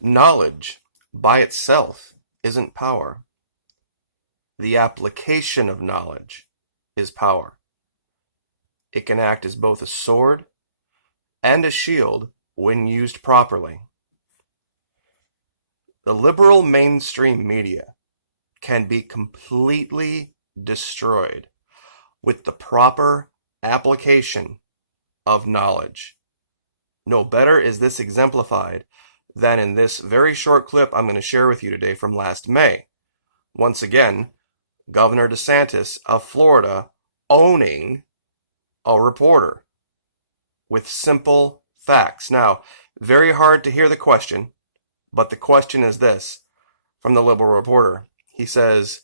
Knowledge by itself isn't power. The application of knowledge is power. It can act as both a sword and a shield when used properly. The liberal mainstream media can be completely destroyed with the proper application of knowledge. No better is this exemplified than in this very short clip I'm going to share with you today from last May. Once again, Governor Desantis of Florida owning a reporter with simple facts. Now, very hard to hear the question, but the question is this from the liberal reporter. He says,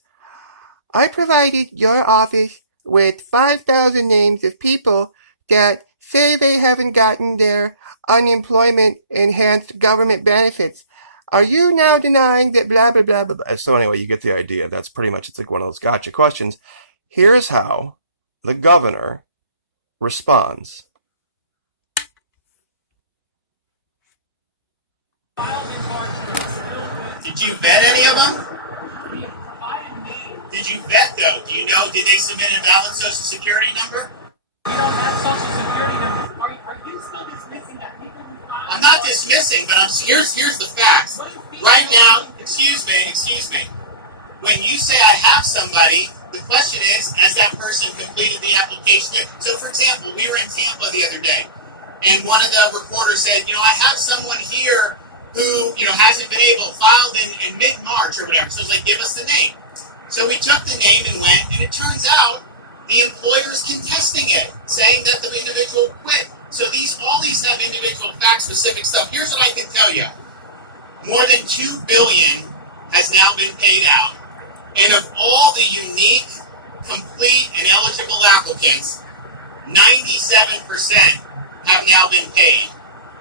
I provided your office with 5,000 names of people that say they haven't gotten their unemployment enhanced government benefits. Are you now denying that blah, blah, blah, blah, blah? So anyway, you get the idea. That's pretty much, it's like one of those gotcha questions. Here's how the governor responds. Did you vet any of them? Did you vet though? Do you know, did they submit a valid social security number? We don't have social security numbers. Are you still dismissing that people who file? I'm not dismissing, but here's the facts. Right now, excuse me. When you say I have somebody, the question is, has that person completed the application? So for example, we were in Tampa the other day, and one of the reporters said, I have someone here who, hasn't been able, filed in mid-March or whatever. So it's like, give us the name. So we took the name and went, and it turns out the employer's contesting it, saying that the individual quit. So all these have individual fact-specific stuff. Here's what I can tell you. More than $2 billion has now been paid out. And of all the unique, complete, and eligible applicants, 97% have now been paid.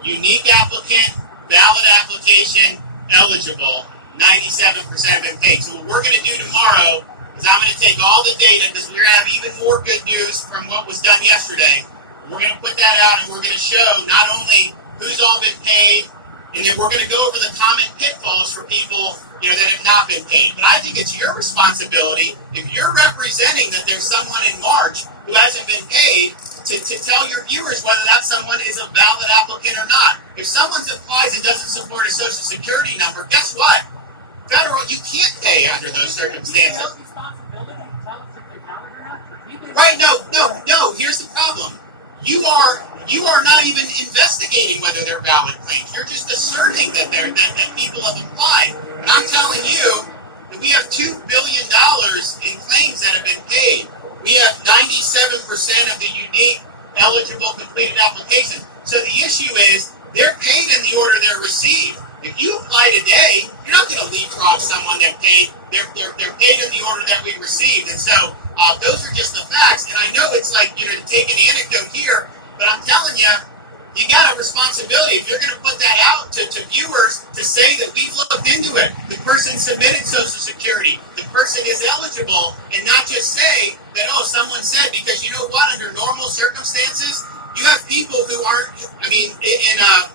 Unique applicant, valid application, eligible, 97% have been paid. So what we're going to do tomorrow is I'm going to take all the data, because we're going to have even more good news from what was done yesterday. We're going to put that out, and we're going to show not only who's all been paid, and then we're going to go over the common pitfalls for people that have not been paid. But I think it's your responsibility, if you're representing that there's someone in March who hasn't been paid, to tell your viewers whether that someone is a valid applicant or not. If someone applies and doesn't support a social security number, guess what? Federal, you can't pay under those circumstances. Right? No. Here's the problem. You are not even investigating whether they're valid claims. You're just asserting that people have applied. And I'm telling you that we have $2 billion in claims that have been paid. We have 97% of the unique, eligible, completed applications. So the issue is, they're paid in the order they're received. If you apply today, you're not going to leapfrog someone that paid. They're paid in the order that we received. And so those are just the facts. And I know it's like, to take an anecdote here, but I'm telling you, you got a responsibility. If you're going to put that out to viewers to say that we've looked into it, the person submitted Social Security, the person is eligible, and not just say that, someone said, because you know what, under normal circumstances, you have people who aren't,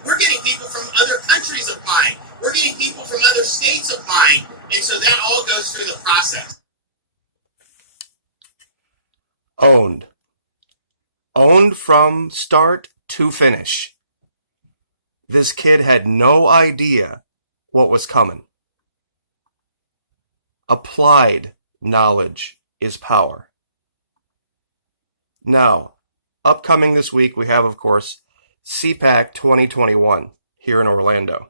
we're getting people from other countries applying. We're getting people from other states applying. And so that all goes through the process. Owned. Owned from start to finish. This kid had no idea what was coming. Applied knowledge is power. Now, upcoming this week, we have, of course, CPAC 2021 here in Orlando.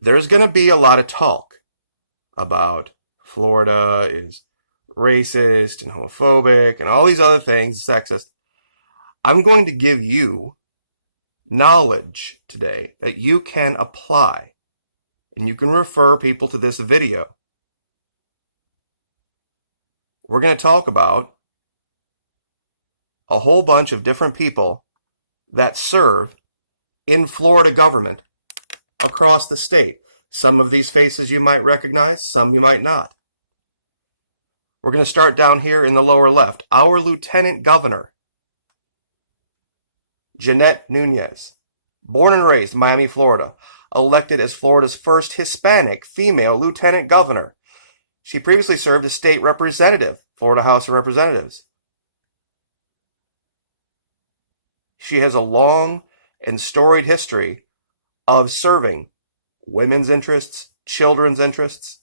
There's going to be a lot of talk about Florida is racist and homophobic and all these other things, sexist. I'm going to give you knowledge today that you can apply, and you can refer people to this video. We're going to talk about a whole bunch of different people that serve in Florida government across the state. Some of these faces you might recognize, some you might not. We're going to start down here in the lower left. Our Lieutenant Governor, Jeanette Nunez, born and raised Miami, Florida. elected as Florida's first Hispanic female lieutenant governor. She previously served as state representative, Florida House of Representatives. She has a long and storied history of serving women's interests, children's interests.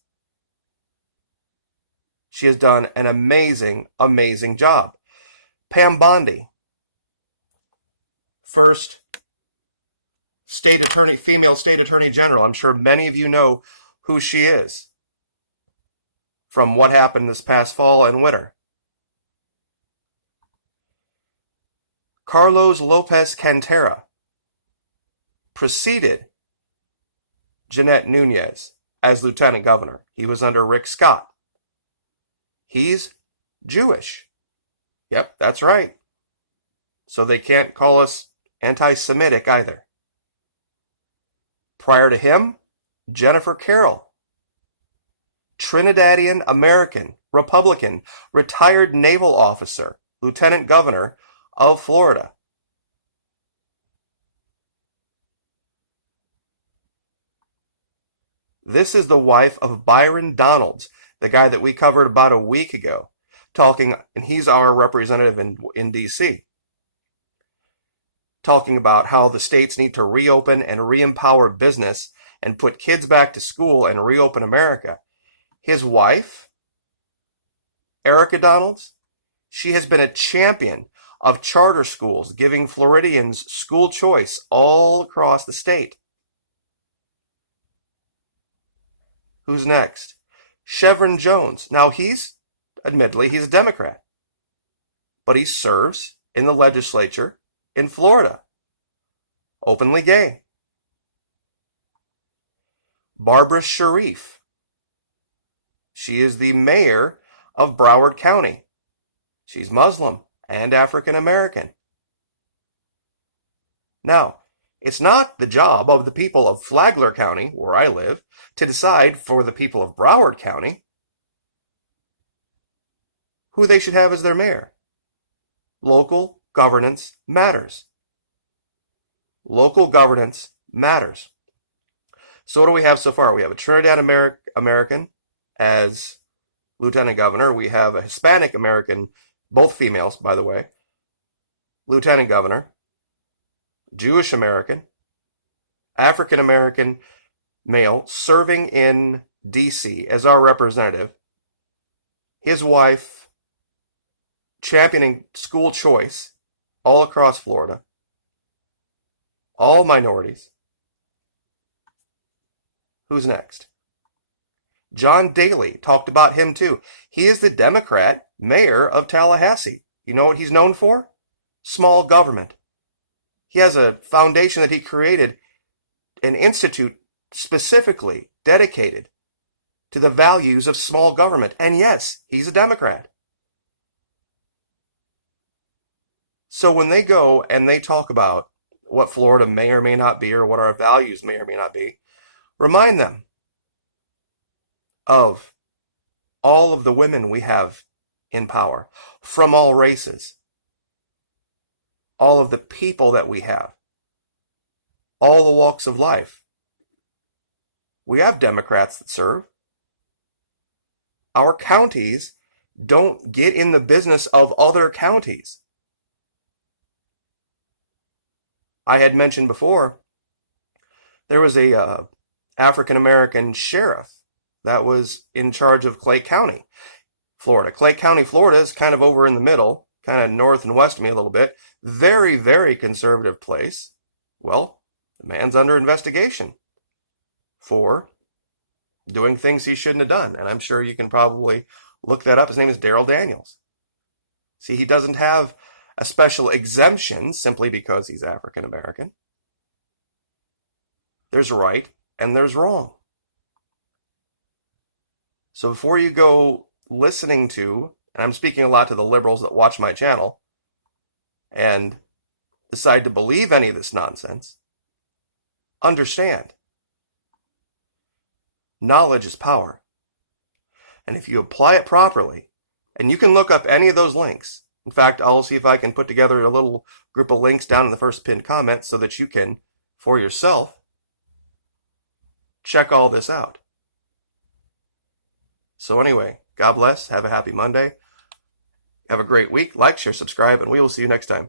She has done an amazing, amazing job. Pam Bondi, first female state attorney general. I'm sure many of you know who she is from what happened this past fall and winter. Carlos Lopez Cantera preceded Jeanette Nunez as lieutenant governor. He was under Rick Scott. He's Jewish. Yep, that's right. So they can't call us anti-Semitic either. Prior to him, Jennifer Carroll, Trinidadian American, Republican, retired naval officer, lieutenant governor of Florida. This is the wife of Byron Donalds, the guy that we covered about a week ago, talking, and he's our representative in D.C., talking about how the states need to reopen and re-empower business and put kids back to school and reopen America. His wife, Erica Donalds, she has been a champion of charter schools, giving Floridians school choice all across the state. Who's next? Chevron Jones. Now admittedly, he's a Democrat, but he serves in the legislature in Florida. Openly gay. Barbara Sharif. She is the mayor of Broward County. She's Muslim and African American. Now, it's not the job of the people of Flagler County, where I live, to decide for the people of Broward County who they should have as their mayor. Local governance matters. Local governance matters. So what do we have so far? We have a Trinidad American as lieutenant governor. We have a Hispanic American, both females, by the way, lieutenant governor. Jewish American, African American male serving in D.C. as our representative. His wife championing school choice all across Florida. All minorities. Who's next? John Daly, talked about him too. He is the Democrat mayor of Tallahassee. You know what he's known for? Small government. He has a foundation that he created, an institute specifically dedicated to the values of small government. And yes, he's a Democrat. So when they go and they talk about what Florida may or may not be, or what our values may or may not be, remind them of all of the women we have in power, from all races. All of the people that we have, all the walks of life. We have Democrats that serve. Our counties don't get in the business of other counties. I had mentioned before, there was a African-American sheriff that was in charge of Clay County, Florida. Clay County, Florida is kind of over in the middle, kind of north and west of me a little bit. Very, very conservative place. Well, the man's under investigation for doing things he shouldn't have done. And I'm sure you can probably look that up. His name is Darrell Daniels. See, he doesn't have a special exemption simply because he's African American. There's right and there's wrong. So before you go listening to, and I'm speaking a lot to the liberals that watch my channel, and decide to believe any of this nonsense, understand, knowledge is power. And if you apply it properly, and you can look up any of those links. In fact, I'll see if I can put together a little group of links down in the first pinned comment so that you can, for yourself, check all this out. So anyway, God bless. Have a happy Monday. Have a great week. Like, share, subscribe, and we will see you next time.